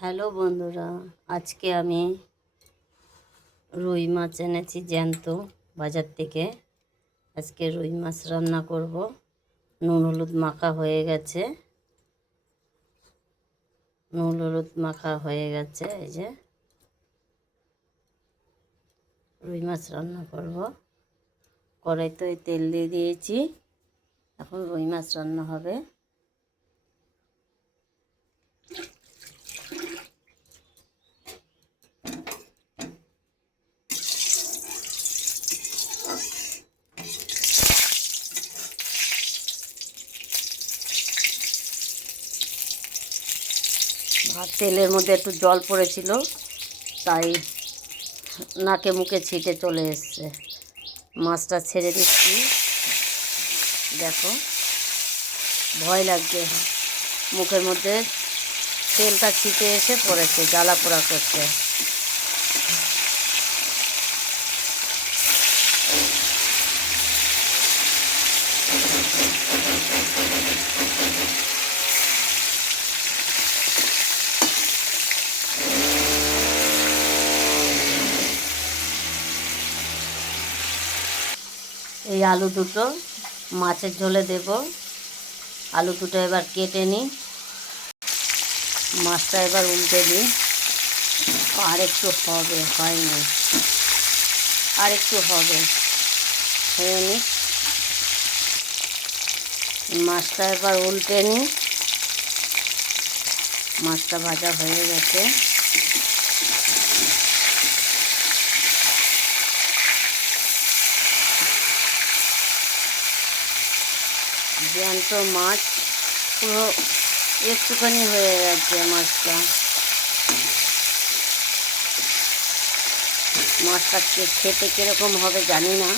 Hello বন্ধুরা, আজকে আমি রুই মাছ এনেছি জ্যান্ত বাজার থেকে। আজকে রুই মাছ রান্না করব। নুন হলুদ মাখা হয়ে গেছে, এই যে রুই মাছ রান্না করব। কড়াইতে তেল দিয়ে দিয়েছি, এখন রুই মাছ রান্না হবে। আর তেলের মধ্যে একটু জল পড়েছিল, তাই নাকে মুখে ছিটে চলে এসছে। মাছটা ছেড়ে দিচ্ছি, দেখো ভয় লাগছে, মুখের মধ্যে তেলটা ছিটে এসে পড়েছে, জ্বালা পোড়া করছে। এই আলু দুটো মাছের ঝোলে দেব। আলু দুটো এবার কেটে নিই, মাছটা এবার উল্টে দিই। আর একটু হবে, হয়নি, আর একটু হবে, হয়ে নি। মাছটা এবার উল্টে নিই। মাছটা ভাজা হয়ে গেছে। জ্যান্ত মাছ, পুরো একটুখানি হয়ে গেছে মাছটা। মাছটা খেতে কীরকম হবে জানি না।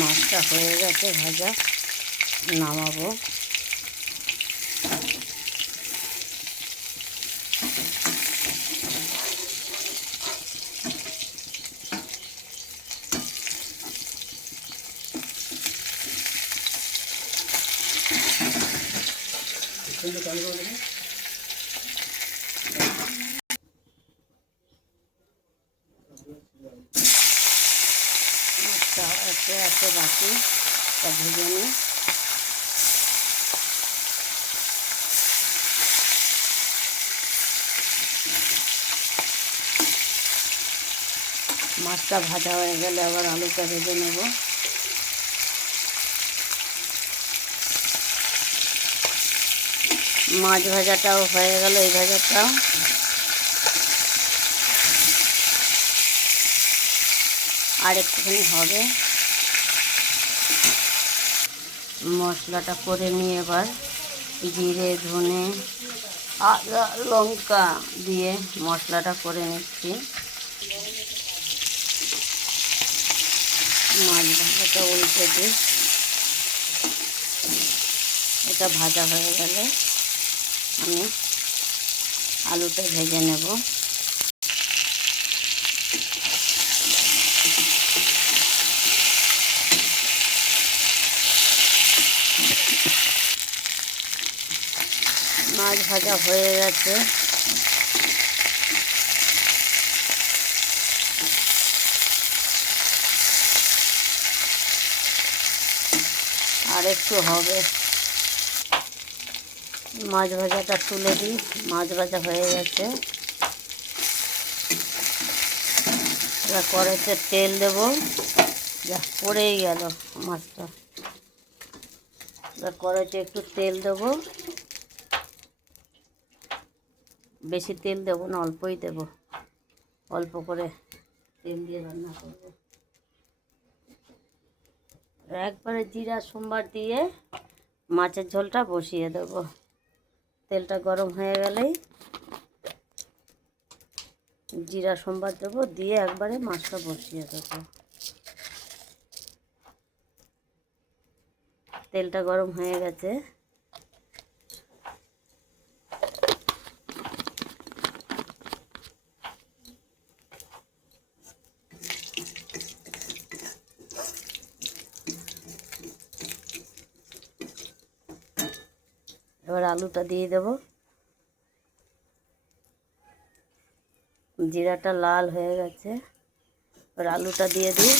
মাছটা হয়ে গেছে ভাজা, নামাবো। মাছটা আছে বাকি, তা ভেজে নিই। মাছটা ভাজা হয়ে গেলে আবার আলুটা ভেজে নেব। মাছ ভাজাটাও হয়ে গেল, এই ভাজাটাও। আর একটুখানি হবে। মশলাটা করে নিয়ে এবার জিরে ধনে আদা লঙ্কা দিয়ে মশলাটা করে নিচ্ছি। মাছ ভাজাটা উল্টে দিই। এটা ভাজা হয়ে গেলে আমি আলুটা ভেজে নেব। মাছ ভাজা হয়ে গেছে। আর একটু হবে। মাছ ভাজাটা তুলে দিই। মাছ ভাজা হয়ে গেছে। এবার কড়াইতে তেল দেব। যা পড়েই গেল মাছটা। এবার কড়াইতে একটু তেল দেব। বেশি তেল দেব না, অল্পই দেব। অল্প করে তেল দিয়ে রান্না করব। একবারে জিরা সম্বার দিয়ে মাছের ঝোলটা বসিয়ে দেব। তেলটা গরম হয়ে গেলেই জিরা সম্বার দেবো, দিয়ে একবারে মাছটা বসিয়ে দেবো। তেলটা গরম হয়ে গেছে। এবার আলুটা দিয়ে দেব। জিরাটা লাল হয়ে গেছে, এবার আলুটা দিয়ে দিই।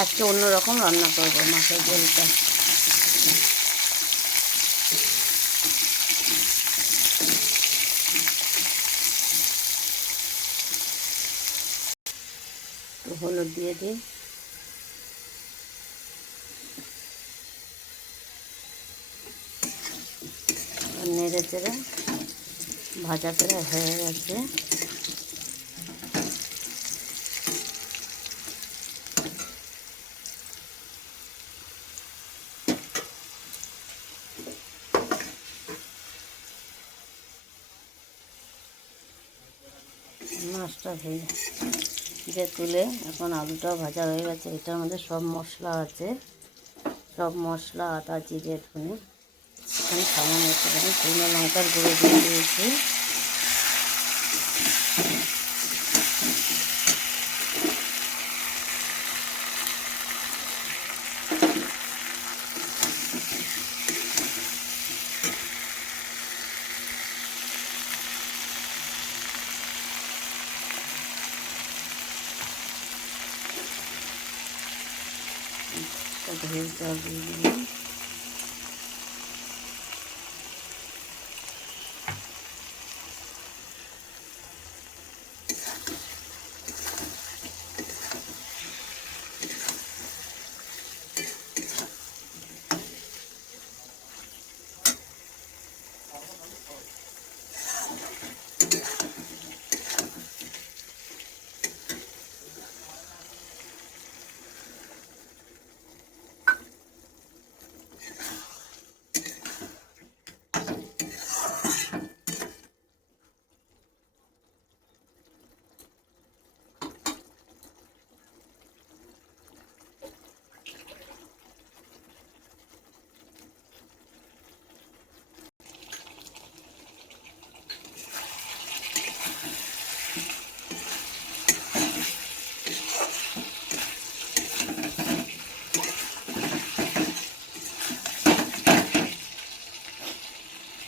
আজকে অন্যরকম রান্না করবো মাছের ঝোলটা। তো হলুদ দিয়ে দিই, নেড়ে চেড়ে ভাজা করে হয়ে গেছে। মাছটা ভেজে তুলে এখন আলুটাও ভাজা হয়ে গেছে। এটার মধ্যে সব মশলা আছে, সব মশলা আদা জিরে ধনে, এখানে সামান্য একটুখানি শুকনো লঙ্কার গুঁড়ো দিয়ে দিয়েছি। ধুয়ে জল দিয়ে দিলাম।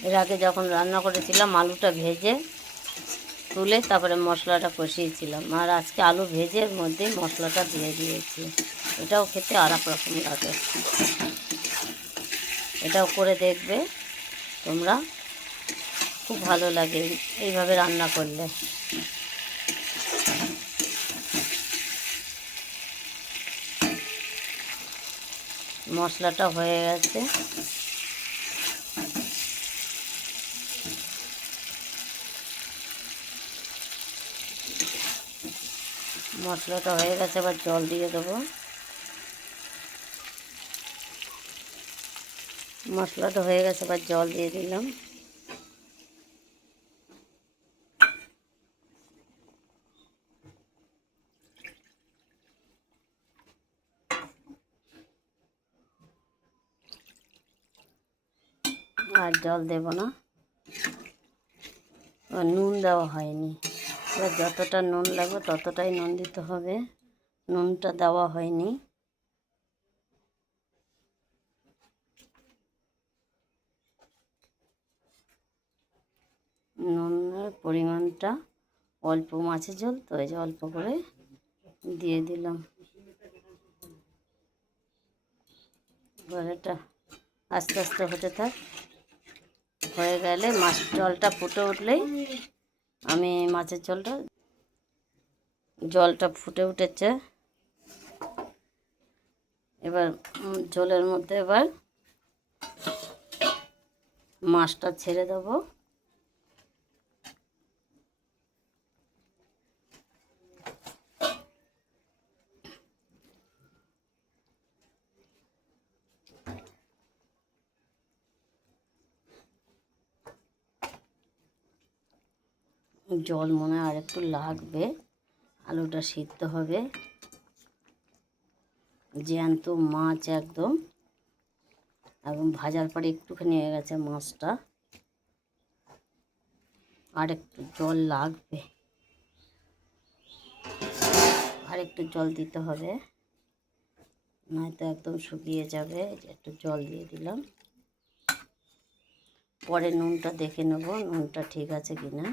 এর আগে যখন রান্না করেছিলাম আলুটা ভেজে তুলে তারপরে মশলাটা কষিয়েছিলাম, আর আজকে আলু ভেজে এর মধ্যে মশলাটা দিয়ে দিয়েছি। এটাও খেতে আর এক রকম লাগে, এটাও করে দেখবে তোমরা, খুব ভালো লাগে এইভাবে রান্না করলে। মশলাটা হয়ে গেছে, মশলাটা হয়ে গেছে, এবার জল দিয়ে দেবো। মশলাটা হয়ে গেছে, এবার জল দিয়ে দিলাম। আর জল দেব না, নুন দেওয়া হয়নি। এবার যতটা নুন লাগবে ততটাই নুন দিতে হবে, নুনটা দেওয়া হয়নি। নুনের পরিমাণটা অল্প, মাছের ঝোল তো এই যে অল্প করে দিয়ে দিলাম। এবার এটা আস্তে আস্তে হতে থাক, হয়ে গেলে মাছ জলটা ফুটে উঠলেই আমি মাছের জলটা ফুটে উঠেছে। এবার ঝোলের মধ্যে এবার মাছটা ছেড়ে দেবো। জল মনে হয় আর একটু লাগবে, আলুটা সিদ্ধ হবে। জ্যান্ত মাছ একদম ভাজার পরে একটুখানি হয়ে গেছে মাছটা, আর একটু জল লাগবে, আর একটু জল দিতে হবে। নয়তো একদম শুকিয়ে যাবে। এই যে একটু জল দিয়ে দিলাম, পরে নুনটা দেখে নেব নুনটা ঠিক আছে কি না।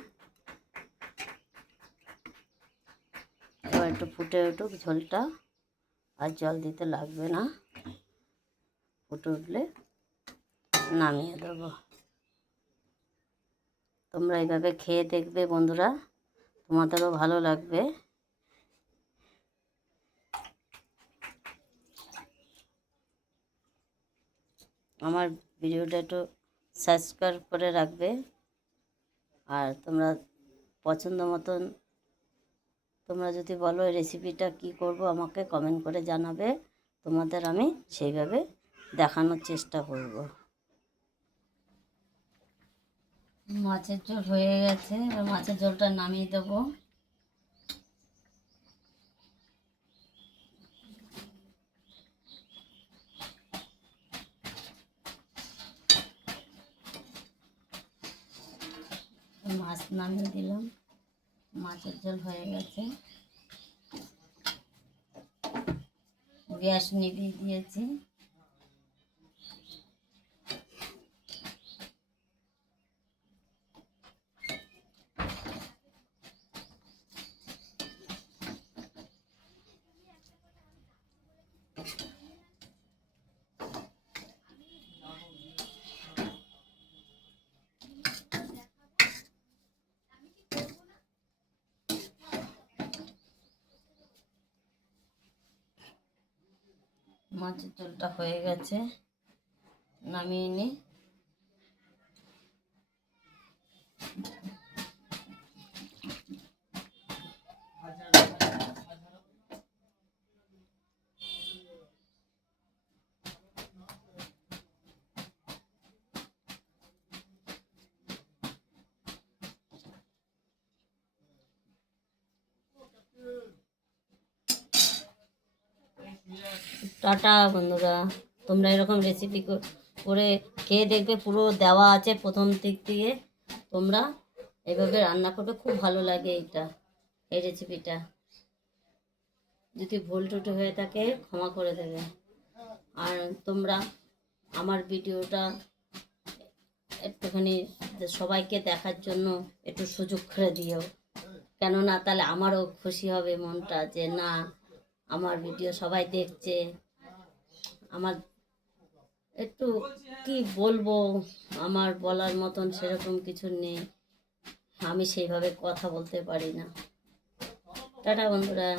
এবার একটু ফুটে উঠুক ঝোলটা, আর জল দিতে লাগবে না। ফুটে উঠলে নামিয়ে দেবো। তোমরা এইভাবে খেয়ে দেখবে বন্ধুরা, তোমাদেরও ভালো লাগবে। আমার ভিডিওটা একটু সাবস্ক্রাইব করে রাখবে, আর তোমরা পছন্দ মতন তোমরা যদি বলো এই রেসিপিটা কী করব আমাকে কমেন্ট করে জানাবে, তোমাদের আমি সেইভাবে দেখানোর চেষ্টা করব। মাছের ঝোল হয়ে গেছে, এবার মাছের ঝোলটা নামিয়ে দেবো। মাছ নামিয়ে দিলাম, মাছের ঝোল হয়ে গেছে। গ্যাস নিভিয়ে দিয়েছি। মাছের ঝোলটা হয়ে গেছে, নামিয়ে নিই। টাটা বন্ধুরা, তোমরা এরকম রেসিপি করে খেয়ে দেখবে, পুরো দেওয়া আছে প্রথম দিক দিয়ে। তোমরা এইভাবে রান্না করবে, খুব ভালো লাগে এই রেসিপিটা। যদি ভুল টুটি হয়ে থাকে ক্ষমা করে দেবে। আর তোমরা আমার ভিডিওটা একটুখানি সবাইকে দেখার জন্য একটু সুযোগ করে দিও, কেননা তাহলে আমারও খুশি হবে মনটা, যে না আমার ভিডিও সবাই দেখছে। আমার একটু কি বলবো, আমার বলার মতন সেরকম কিছু নেই, আমি সেইভাবে কথা বলতে পারি না। টাটা বন্ধুরা।